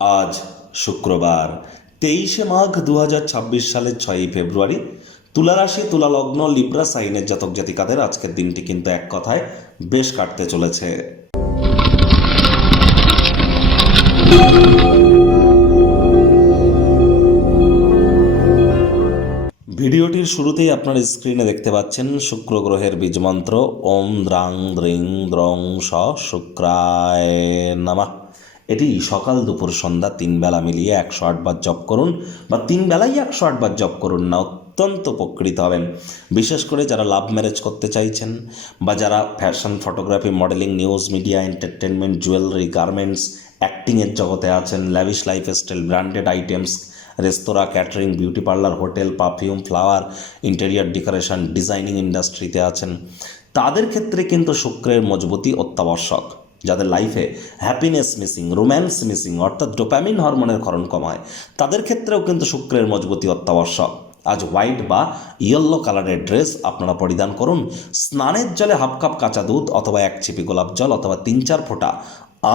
আজ শুক্রবার 23 মাঘ 2026 সালের 6 ফেব্রুয়ারি। তুলা রাশি, তুলা লগ্ন, লিব্রা সাইনের জাতক জাতিকাদের আজকের দিনটি কিন্তু এক কথায় বেশ কাটতে চলেছে। ভিডিওটির শুরুতেই আপনার স্ক্রিনে দেখতে পাচ্ছেন শুক্র গ্রহের বীজমন্ত্র ওম দ্রাং দ্রিং দ্রং স শুক্রায় নমঃ। এটি সকাল দুপুর সন্ধ্যা 3 বেলা মিলিয়ে 108 বার জপ করুন, বা 3 বেলাই 108 বার জপ করুন না, অত্যন্ত উপকৃত হবেন। বিশেষ করে যারা লাভ ম্যারেজ করতে চাইছেন, বা যারা fashion, photography, modelling, news media, entertainment, jewellery, garments, অ্যাক্টিংয়ের জগতে আছেন, lavish lifestyle, branded items, restaurant, catering, beauty parlour, hotel, perfume, flower, interior decoration, designing ইন্ডাস্ট্রিতে আছেন, তাদের ক্ষেত্রে কিন্তু শুক্রের মজবুতি অত্যাবশ্যক। যাদের লাইফে হ্যাপিনেস মিসিং, রোম্যান্স মিসিং, অর্থাৎ ডোপামিন হরমোনের ক্ষরণ কমায়, তাদের ক্ষেত্রেও কিন্তু শুক্রের মজবুতি অত্যাবশ্যক। আজ হোয়াইট বা ইয়েলো কালারের ড্রেস আপনারা পরিধান করুন। স্নানের জলে হাফ কাপ কাঁচা দুধ অথবা 1 ছিপি গোলাপ জল অথবা 3-4 ফোঁটা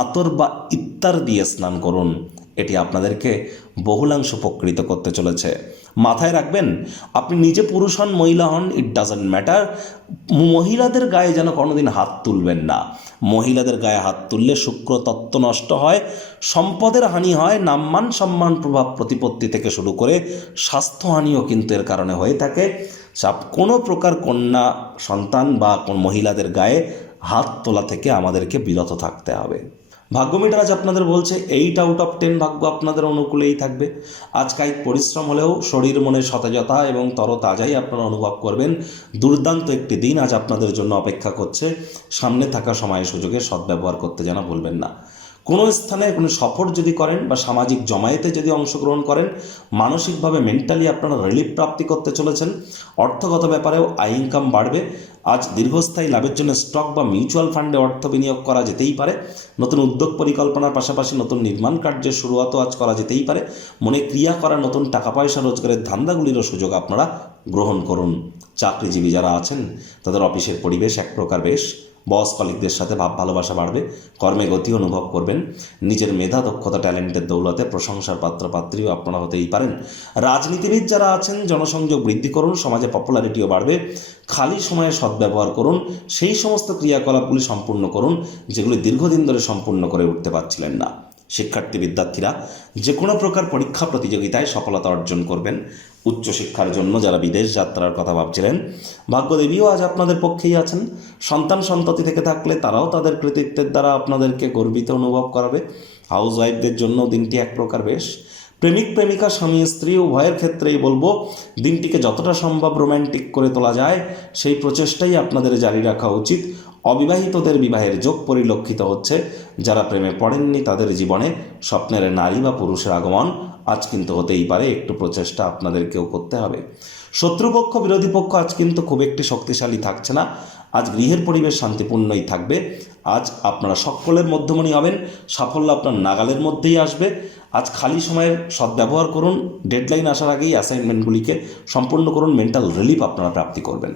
আতর বা ইত্তার দিয়ে স্নান করুন। এটি আপনাদেরকে বহুলাংশ উপকৃত করতে চলেছে। মাথায় রাখবেন, আপনি নিজে পুরুষ হন, মহিলা হন, ইট ডাজন্ট ম্যাটার, মহিলাদের গায়ে যেন কোনোদিন হাত তুলবেন না। মহিলাদের গায়ে হাত তুললে শুক্র তত্ত্ব নষ্ট হয়, সম্পদের হানি হয়, নাম্মান সম্মান প্রভাব প্রতিপত্তি থেকে শুরু করে স্বাস্থ্যহানিও কিন্তু এর কারণে হয়ে থাকে। কোনো প্রকার কন্যা সন্তান বা কোন মহিলাদের গায়ে হাত তোলা থেকে আমাদেরকে বিরত থাকতে হবে। ভাগ্য মিটার আজ আপনাদের বলছে 8/10 ভাগ্য আপনাদের অনুকূলেই থাকবে। আজ কায়িক পরিশ্রম হলেও শরীর মনে সতেজতা এবং তরতাজাই আপনারা অনুভব করবেন। দুর্দান্ত একটি দিন আজ আপনাদের জন্য অপেক্ষা করছে। সামনে থাকা সময় সুযোগে সদ্ব্যবহার করতে যেন ভুলবেন না। কোনো স্থানে কোনো সফর যদি করেন বা সামাজিক জমায়েতে যদি অংশগ্রহণ করেন, মানসিকভাবে মেন্টালি আপনারা রিলিফ প্রাপ্তি করতে চলেছেন। অর্থগত ব্যাপারেও আয় ইনকাম বাড়বে। আজ দীর্ঘস্থায়ী লাভের জন্য স্টক বা মিউচুয়াল ফান্ডে অর্থ বিনিয়োগ করা যেতেই পারে। নতুন উদ্যোগ পরিকল্পনার পাশাপাশি নতুন নির্মাণ কার্যের শুরুয়াতও আজ করা যেতেই পারে। মনে ক্রিয়া করা নতুন টাকা পয়সা রোজগারের ধান্দাগুলিরও সুযোগ আপনারা গ্রহণ করুন। চাকরিজীবী যারা আছেন, তাদের অফিসের পরিবেশ এক প্রকার বেশ। বস কলিগদের সাথে ভাব ভালোবাসা বাড়বে। কর্মে গতি অনুভব করবেন। নিজের মেধা, দক্ষতা, ট্যালেন্টের দৌলতে প্রশংসার পাত্রপাত্রীও আপনারা হতেই পারেন। রাজনীতিবিদ যারা আছেন, জনসংযোগ বৃদ্ধি করুন, সমাজে পপুলারিটিও বাড়বে। খালি সময়ে সদ্ব্যবহার করুন, সেই সমস্ত ক্রিয়াকলাপগুলি সম্পূর্ণ করুন যেগুলি দীর্ঘদিন ধরে সম্পূর্ণ করে উঠতে পারছিলেন না। শিক্ষার্থী বিদ্যার্থীরা যে কোনো প্রকার পরীক্ষা প্রতিযোগিতায় সফলতা অর্জন করবেন। উচ্চশিক্ষার জন্য যারা বিদেশ যাত্রার কথা ভাবছিলেন, ভাগ্যদেবীও আজ আপনাদের পক্ষেই আছেন। সন্তান সন্ততি থেকে থাকলে তারাও তাদের কৃতিত্বের দ্বারা আপনাদেরকে গর্বিত অনুভব করাবে। হাউস ওয়াইফদের জন্য দিনটি এক প্রকার বেশ। প্রেমিক প্রেমিকা, স্বামী স্ত্রী উভয়ের ক্ষেত্রেই বলবো, দিনটিকে যতটা সম্ভব রোম্যান্টিক করে তোলা যায় সেই প্রচেষ্টাই আপনাদের জারি রাখা উচিত। অবিবাহিতদের বিবাহের যোগ পরিলক্ষিত হচ্ছে। যারা প্রেমে পড়েননি তাদের জীবনে স্বপ্নের নারী বা পুরুষের আগমন আজ কিন্তু হতেই পারে। একটু প্রচেষ্টা আপনাদেরকেও করতে হবে। শত্রুপক্ষ, বিরোধী পক্ষ আজ কিন্তু খুব একটি শক্তিশালী থাকছে না। আজ গৃহের পরিবেশ শান্তিপূর্ণই থাকবে। আজ আপনারা সকলের মধ্যমণি হবেন। সাফল্য আপনার নাগালের মধ্যেই আসবে। আজ খালি সময়ের সদ্ব্যবহার করুন। ডেডলাইন আসার আগেই অ্যাসাইনমেন্টগুলিকে সম্পূর্ণ করুন। মেন্টাল রিলিফ আপনারা প্রাপ্তি করবেন।